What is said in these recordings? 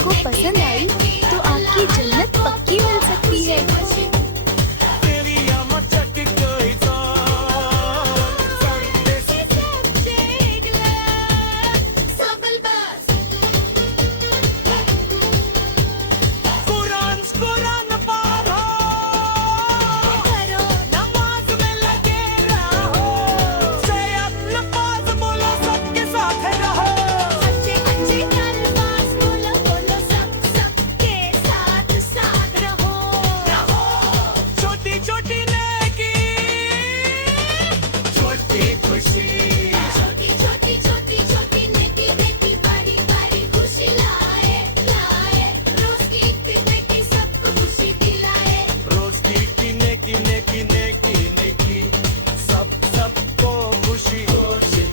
आपको पसंद आई तो आपकी जन्नत पक्की मिल सकती है। तेरी आमद चटक गई कुरान पढ़ो, नमाज में लगे रहो, सेहत नमाज बोलो सबके साथ रहो। अच्छे अच्छे अल्फाज बोलो बोलो सबके साथ रहो। छोटी छोटी नेकी, छोटी खुशी, छोटी छोटी छोटी छोटी नेकी नेकी बड़ी बड़ी खुशी लाए लाए। रोज की नेकी सबको खुशी दिलाए। रोज की नेकी नेकी नेकी नेकी सबको खुशी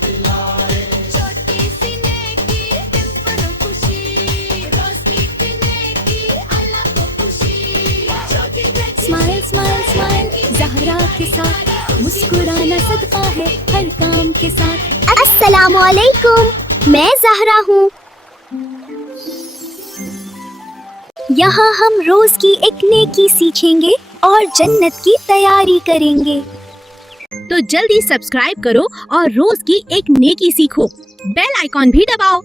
दिलाए। छोटी सी नेकी दिल पर खुशी। रोज की नेकी अल्लाह को खुशी। छोटी नेकी स्माइल स्माइल स्माइल ज़हरा के साथ मुस्कुराना सदका है हर काम के साथ। अस्सलामुअलैकुम, मैं ज़हरा हूँ। यहाँ हम रोज की एक नेकी सीखेंगे और जन्नत की तैयारी करेंगे। तो जल्दी सब्सक्राइब करो और रोज की एक नेकी सीखो। बेल आइकॉन भी दबाओ।